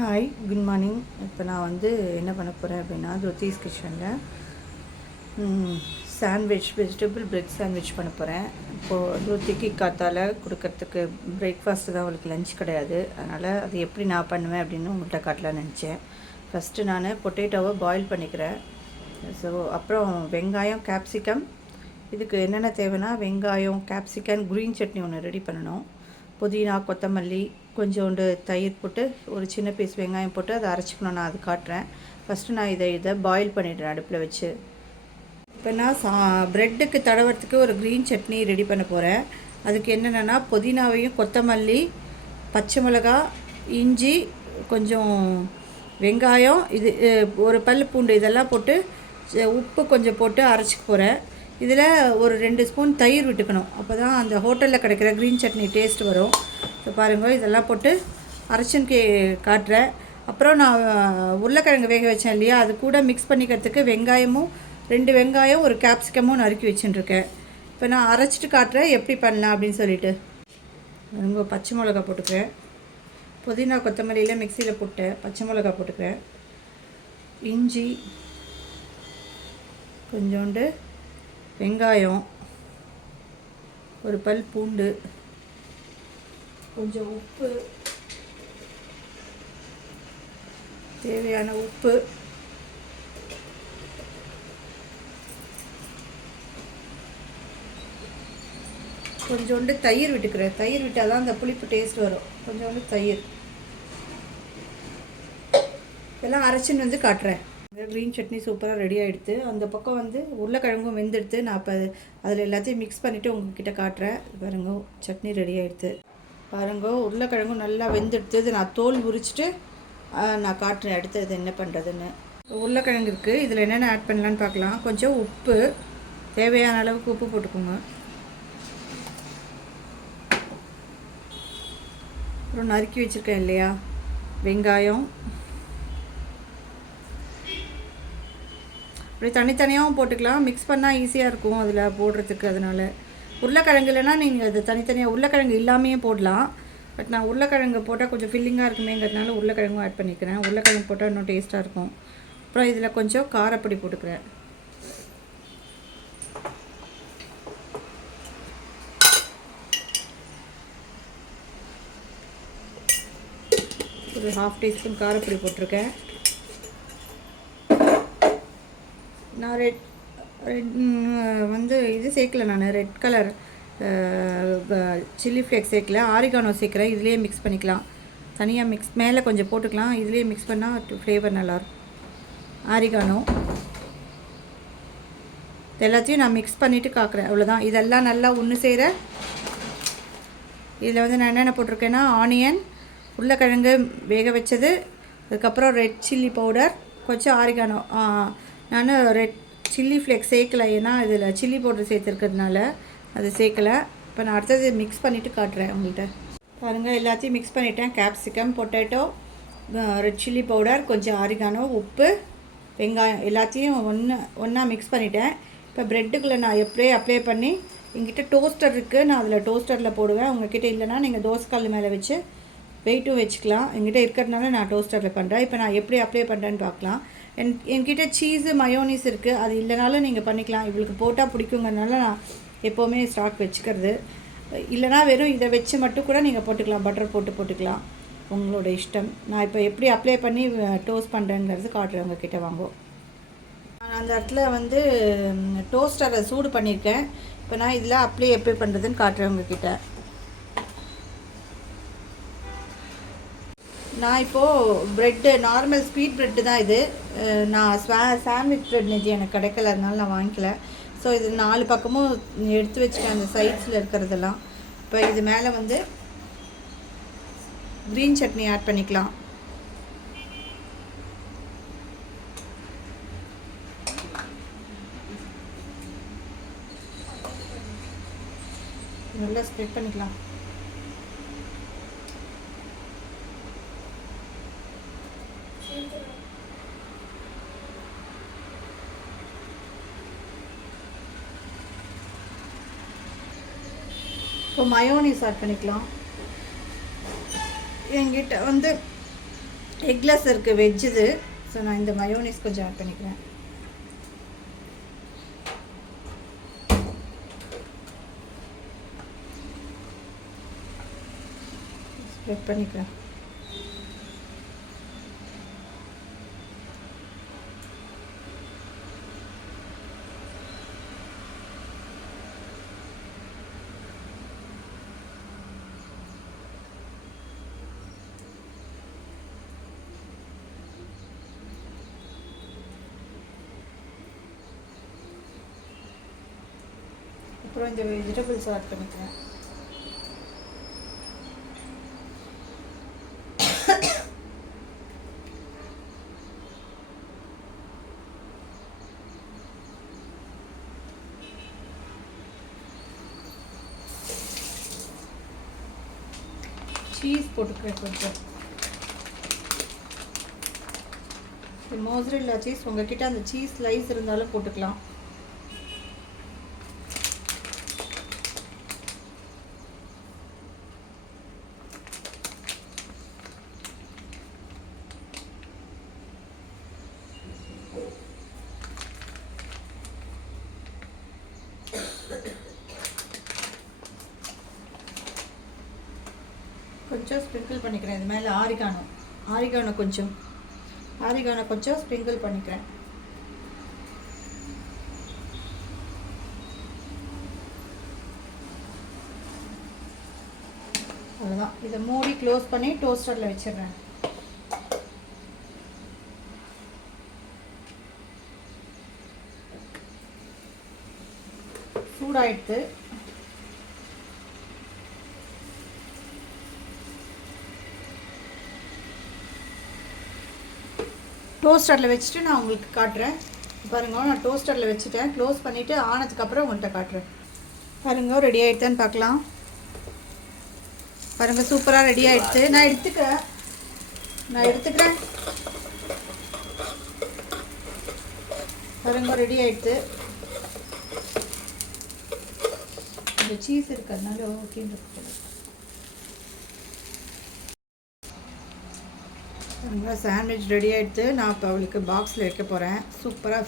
Hi, good morning. இப்போ நான் என்ன பண்ண போகிறேன் அப்படின்னா, ருத்தீஸ் கிச்சனில் வெஜிடபிள் பிரெட் சாண்ட்விச் பண்ண போகிறேன். இப்போது ருத்திக்கு காத்தால் கொடுக்கறதுக்கு பிரேக்ஃபாஸ்ட்டு தான், அவளுக்கு லஞ்ச் கிடையாது. அதனால் அது எப்படி நான் பண்ணுவேன் அப்படின்னு உங்கள்கிட்ட காட்டலான்னு நினச்சேன். ஃபஸ்ட்டு நான் பொட்டேட்டோவை பாயில் பண்ணிக்கிறேன். ஸோ அப்புறம் வெங்காயம், கேப்சிகம், இதுக்கு என்னென்ன தேவைன்னா வெங்காயம், கேப்சிகம், க்ரீன் சட்னி ஒன்று ரெடி பண்ணணும். புதினா, கொத்தமல்லி, கொஞ்சோண்டு தயிர் போட்டு ஒரு சின்ன பீஸ் வெங்காயம் போட்டு அதை அரைச்சிக்கணும். நான் அது காட்டுறேன். ஃபஸ்ட்டு நான் இதை பாயில் பண்ணிடுறேன் அடுப்பில் வச்சு. இப்போ நான் ப்ரெட்டுக்கு தடவுறதுக்கு ஒரு க்ரீன் சட்னி ரெடி பண்ண போகிறேன். அதுக்கு என்னென்னா புதினாவையும், கொத்தமல்லி, பச்சை மிளகா, இஞ்சி, கொஞ்சம் வெங்காயம், இது ஒரு பல் பூண்டு, இதெல்லாம் போட்டு உப்பு கொஞ்சம் போட்டு அரைச்சிக்க போகிறேன். இதில் ஒரு 2 ஸ்பூன் தயிர் விட்டுக்கணும். அப்போ தான் அந்த ஹோட்டலில் கிடைக்கிற க்ரீன் சட்னி டேஸ்ட் வரும். இப்போ பாருங்கள், இதெல்லாம் போட்டு அரைச்சின்னு காட்டுறேன். அப்புறம் நான் உருளைக்கிழங்கு வேக வச்சேன் இல்லையா, அது கூட மிக்ஸ் பண்ணிக்கிறதுக்கு வெங்காயமும் 2 வெங்காயம், ஒரு கேப்சிகமும் நறுக்கி வச்சுட்டுருக்கேன். இப்போ நான் அரைச்சிட்டு காட்டுறேன் எப்படி பண்ணலாம் அப்படின்னு சொல்லிட்டு. ரொம்ப பச்சை மிளகா போட்டுக்கிறேன். புதினா, கொத்தமல்லியில் மிக்சியில் போட்டேன். பச்சை மிளகா போட்டுக்கிறேன். இஞ்சி, கொஞ்சோண்டு வெங்காயம், ஒரு பல் பூண்டு, கொஞ்சம் உப்பு, தேவையான உப்பு, கொஞ்சோண்டு தயிர் விட்டுக்கிறேன். தயிர் விட்டால் தான் அந்த புளிப்பு டேஸ்ட் வரும். கொஞ்சோண்டு தயிர். இதெல்லாம் அரைச்சின்னு காட்டுறேன். க்ரீன் சட்னி சூப்பராக ரெடி ஆகிடுது. அந்த பக்கம் உருளைக்கிழங்கும் வெந்தெடுத்து நான் இப்போ அதில் எல்லாத்தையும் மிக்ஸ் பண்ணிவிட்டு உங்கள்கிட்ட காட்டுறேன். பாருங்க, சட்னி ரெடி ஆகிடுது. பாருங்க, உருளைக்கிழங்கும் நல்லா வெந்தெடுத்து நான் தோல் உரிச்சிட்டு நான் காட்டுறேன் அடுத்தது என்ன பண்ணுறதுன்னு. உருளைக்கிழங்கு இருக்குது, இதில் என்னென்ன ஆட் பண்ணலான்னு பார்க்கலாம். கொஞ்சம் உப்பு, தேவையான அளவுக்கு உப்பு போட்டுக்கோங்க. அப்புறம் நறுக்கி வச்சுருக்கேன் இல்லையா வெங்காயம், அப்படி தனித்தனியாகவும் போட்டுக்கலாம். மிக்ஸ் பண்ணால் ஈஸியாக இருக்கும் அதில் போடுறதுக்கு. அதனால் உருளைக்கிழங்கு இல்லைன்னா நீங்கள் அது தனித்தனியாக உருளைக்கிழங்கு இல்லாமையே போடலாம். பட் நான் உருளைக்கிழங்கு போட்டால் கொஞ்சம் ஃபில்லிங்காக இருக்குமேங்கிறதுனால உருளைக்கிழங்கும் ஆட் பண்ணிக்கிறேன். உருளைக்கிழங்கு போட்டால் இன்னும் டேஸ்ட்டாக இருக்கும். அப்புறம் இதில் கொஞ்சம் காரப்பொடி போட்டுக்கிறேன். ஒரு 1/2 டீஸ்பூன் காரப்பொடி போட்டிருக்கேன். நான் இது சேர்க்கல. நான் ரெட் கலர் சில்லி ஃப்ளேக்ஸ் சேர்க்கல, ஆரிகானோ சேர்க்குறேன். இதுலேயே மிக்ஸ் பண்ணிக்கலாம். தனியாக மிக்ஸ் மேலே கொஞ்சம் போட்டுக்கலாம். இதுலேயே மிக்ஸ் பண்ணால் ஃப்ளேவர் நல்லாயிருக்கும். ஆரிகானோ எல்லாத்தையும் நான் மிக்ஸ் பண்ணிவிட்டு காக்குறேன். அவ்வளோதான். இதெல்லாம் நல்லா ஒன்று சேர இதில் நான் என்னென்ன போட்டிருக்கேன்னா ஆனியன், உருளைக்கிழங்கு வேக வச்சது, அதுக்கப்புறம் ரெட் சில்லி பவுடர், கொஞ்சம் ஆரிகானோ. நான் ரெட் சில்லி ஃப்ளேக்ஸ் சேர்க்கலை, ஏன்னா இதில் சில்லி பவுடர் சேர்த்துருக்கிறதுனால அது சேர்க்கலை. இப்போ நான் அடுத்தது மிக்ஸ் பண்ணிவிட்டு காட்டுறேன் உங்கள்கிட்ட. பாருங்கள், எல்லாத்தையும் மிக்ஸ் பண்ணிவிட்டேன். Capsicum, potato, red chilli powder, கொஞ்சம் ஆரிகானோ, உப்பு, வெங்காயம் எல்லாத்தையும் ஒன்றா மிக்ஸ் பண்ணிவிட்டேன். இப்போ ப்ரெட்டுக்குள்ளே நான் எப்படியே அப்ளை பண்ணி, எங்கிட்ட டோஸ்டர் இருக்குது, நான் அதில் டோஸ்டரில் போடுவேன். உங்கள்கிட்ட இல்லைனா நீங்கள் தோசைக்கல் மேலே வச்சு வெயிட்டும் வச்சுக்கலாம். எங்கிட்ட இருக்கிறதுனால நான் டோஸ்டரில் பண்ணுறேன். இப்போ நான் எப்படி அப்ளை பண்ணுறேன்னு பார்க்கலாம். என்கிட்ட சீஸு, மயோனிஸ் இருக்குது. அது இல்லைனாலும் நீங்கள் பண்ணிக்கலாம். இவளுக்கு போட்டால் பிடிக்குங்கிறதுனால நான் எப்போவுமே ஸ்டாக் வச்சுக்கிறது. இல்லைனா வெறும் இதை வச்சு மட்டும் கூட நீங்கள் போட்டுக்கலாம். பட்டர் போட்டுக்கலாம், உங்களோட இஷ்டம். நான் இப்போ எப்படி அப்ளை பண்ணி டோஸ்ட் பண்ணுறேங்கிறது காட்டுறேன். உங்கள்கிட்ட வாங்குவோம். நான் அந்த இடத்துல டோஸ்டரை சூடு பண்ணியிருக்கேன். இப்போ நான் இதில் எப்படி பண்ணுறதுன்னு காட்டுறேன் உங்கள்கிட்ட. நான் இப்போது ப்ரெட்டு நார்மல் ஸ்வீட் ப்ரெட்டு தான் இது. நான் சாண்ட்விச் ப்ரெட் நெஜி எனக்கு கிடைக்கல, அதனால நான் வாங்கிக்கல. ஸோ இது 4 பக்கமும் எடுத்து வச்சுட்டேன், அந்த சைட்ஸில் இருக்கிறதெல்லாம். இப்போ இது மேலே க்ரீன் சட்னி ஆட் பண்ணிக்கலாம். நல்லா ஸ்ப்ரெட் பண்ணிக்கலாம். இப்போ மயோனிஸ் ஆட் பண்ணிக்கலாம். என்கிட்ட எக்லெஸ் இருக்குது வெஜ் இது. ஸோ நான் இந்த மயோனைஸ் கொஞ்சம் ஆட் பண்ணிக்கிறேன். ஸ்ப்ரெட் பண்ணிக்கிறேன். அப்புறம் இந்த வெஜிடபிள்ஸ் ஆட் பண்ணிக்கிறேன். சீஸ் போட்டுக்கிறேன் கொஞ்சம். மோசரெல்லா சீஸ் உங்ககிட்ட அந்த சீஸ் ஸ்லைஸ் இருந்தாலும் போட்டுக்கலாம். கொஞ்சம் ஸ்ப்ரிங்கிள் பண்ணிக்கிறேன். இது மேலே ஆரிகானோ கொஞ்சம் ஸ்ப்ரிங்கிள் பண்ணிக்கிறேன். அவ்வளோதான். இதை மூடி க்ளோஸ் பண்ணி டோஸ்டரில் வச்சிடுறேன். சூடாயிடுத்து. டோஸ்டரில் வச்சுட்டு நான் உங்களுக்கு காட்டுறேன். பாருங்க, நான் டோஸ்டரில் வச்சுட்டேன். க்ளோஸ் பண்ணிவிட்டு ஆனதுக்கப்புறம் உங்கள்கிட்ட காட்டுறேன். பாருங்க, ரெடி ஆகிடுதான்னு பார்க்கலாம். பாருங்கள், சூப்பராக ரெடி ஆகிடுச்சு. நான் எடுத்துக்கிறேன். பாருங்க, ரெடி ஆகிடுச்சு. இந்த சீஸ் இருக்கிறதுனால ஓகேன்னு சாண்ட்விச் ரெடி ஆகிடுது. நான் இப்போ அவளுக்கு பாக்ஸில் வைக்க போகிறேன். சூப்பராக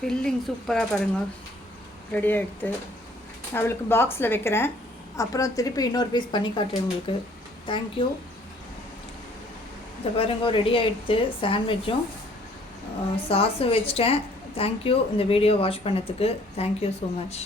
ஃபில்லிங் சூப்பராக பாருங்கள் ரெடி ஆகிடுது. நான் அவளுக்கு பாக்ஸில் வைக்கிறேன். அப்புறம் திருப்பி இன்னொரு பீஸ் பண்ணி காட்டுறேன் உங்களுக்கு. தேங்க்யூ. இந்த பாருங்க, ரெடி ஆகிடுது. சாண்ட்விச்சும் சாஸும் வச்சிட்டேன். தேங்க்யூ இந்த வீடியோ வாட்ச் பண்ணதுக்கு. Thank you so much.